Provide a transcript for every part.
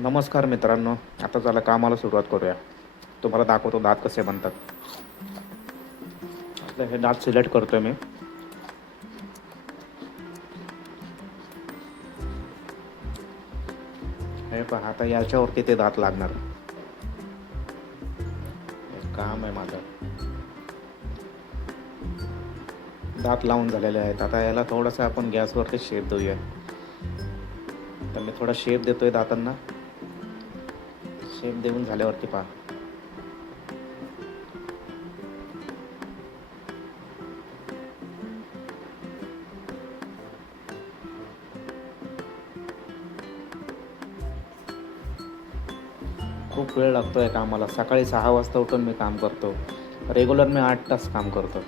नमस्कार मित्रांनो. आता चला कामाला सुरुवात करूया. तुम्हाला दाखवतो दात कसे बनतात. आता हे दात सिलेक्ट करतोय मी. हे पहा, आता याच्यावरती ते दात लागणार. हे काम आहे माझं. दात लावून झालेले आहेत. आता याला थोडंसं आपण गॅसवरती शेप देऊया. तर मी थोडा शेप देतोय दातांना. शेप देऊन झाल्यावरती पहा, खूप वेळ लागतो आहे कामाला. सकाळी 6 वाजता उठून मी काम करतो. रेग्युलर मी 8 तास काम करतो.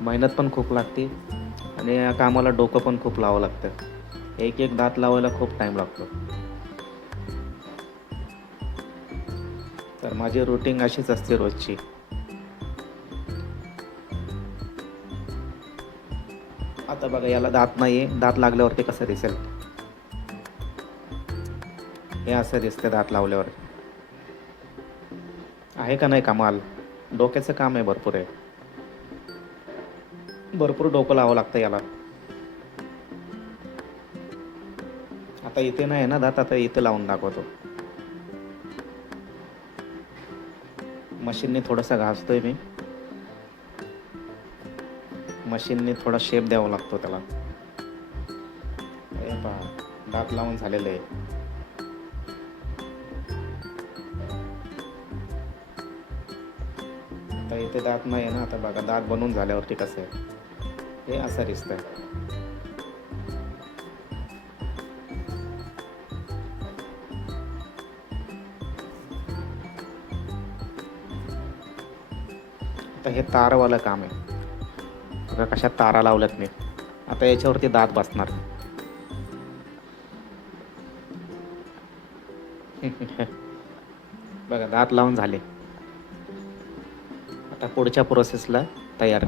मेहनत पण खूप लागते आणि या कामाला डोकं पण खूप लावावं लागतं. एक एक दात लावायला खूप टाईम लागतो. तर माझी रुटीन अशीच असते रोजची. आता बघा, याला दात नाही आहे. दात लागल्यावरती कसं दिसेल, हे असं दिसते दात लावल्यावर. आहे का नाही कमाल? डोक्याचं काम आहे, भरपूर आहे. भरपूर डोकं लावावं लागतं याला. आता इथे नाही आहे ना दात, आता इथे लावून दाखवतो. मशीनने थोडंसं घासतोय मी. मशीनने थोडा शेप द्यावा लागतो त्याला. हे पहा, दात लावून झालेलं आहे. आता इथे दात नाही आहे ना. आता बघा, दात बनवून झाल्यावरती कसं आहे, हे असं दिसतंय. आता हे तारवालं काम आहे. बघा कशात तारा लावल्यात मी. आता याच्यावरती दात बसणार. बघा, दात लावून झाले. आता पुढच्या प्रोसेसला तयार.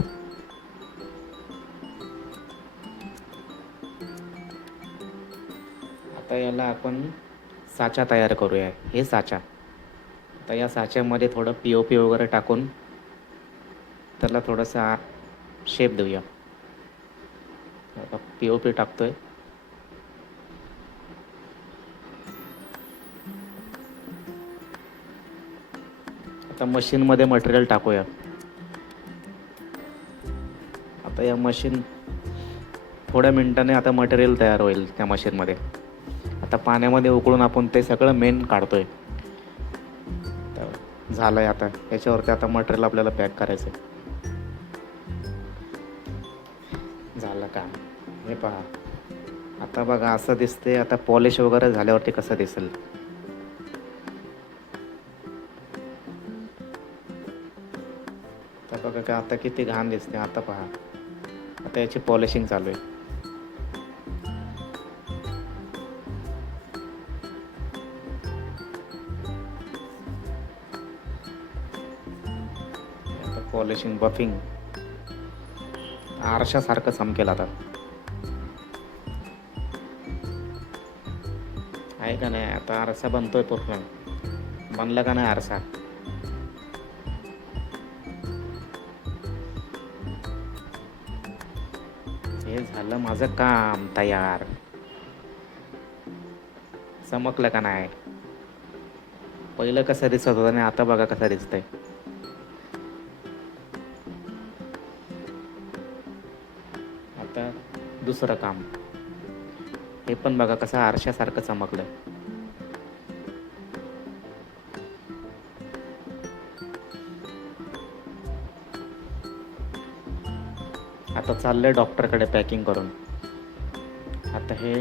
आता याला आपण साचा तयार करूया. हे साचा. आता या साच्यामध्ये थोडं POP वगैरे टाकून त्याला थोडासा शेप देऊया. आता POP टाकतोय. आता मशीनमध्ये मटेरियल टाकूया. आता या मशीन थोड्या मिनिटाने आता मटेरियल तयार होईल त्या मशीनमध्ये. आता पाण्यामध्ये उकळून आपण ते सगळं मेन काढतोय. तर झालं आहे. आता याच्यावरती आता मटेरियल आपल्याला पॅक करायचं आहे. झालं काम. हे पहा, आता बघा असं दिसते. आता पॉलिश वगैरे झाल्यावरती कसं दिसेल. आता बघा का, आता किती घाण दिसते. आता पहा, आता याची पॉलिशिंग चालू आहे. आता पॉलिशिंग, बफिंग आरशासारखं चमकेल आता. आहे का नाही? आता आरसा बनतोय पूर्ण. बनला का नाही आरसा? हे झालं माझं काम तयार. चमकलं का नाही? पहिलं कसं दिसत होतं आणि आता बघा कसं दिसतंय. आता दुसरं काम. हे पण बघा कसं आरशासारखं चमकलं. आता चाललंय डॉक्टरकडे पॅकिंग करून. आता हे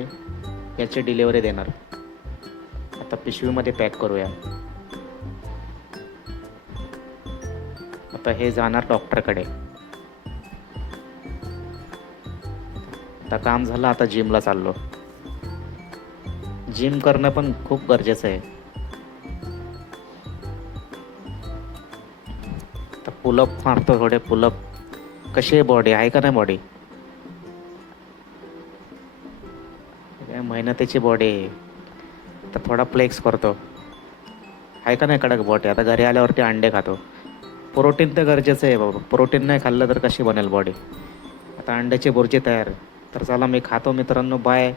याची डिलिव्हरी देणार. आता पिशवीमध्ये पॅक करूया. आता हे जाणार डॉक्टरकडे. आता काम झालं. आता जिमला चाललो. जिम करणं पण खूप गरजेचं आहे. आता पुलअप मारतो, थोडे पुलअप. कशी आहे बॉडी? आहे का नाही बॉडी? मेहनतीची बॉडी आहे. तर थोडा फ्लेक्स करतो. आहे का नाही कडक बॉडी. आता घरी आल्यावरती अंडे खातो. प्रोटीन तर गरजेचं आहे बाबा. प्रोटीन नाही खाल्लं तर कशी बनेल बॉडी. आता अंड्याची बुर्जी तयार. तर चला मी खातो मित्रांनो. बाय.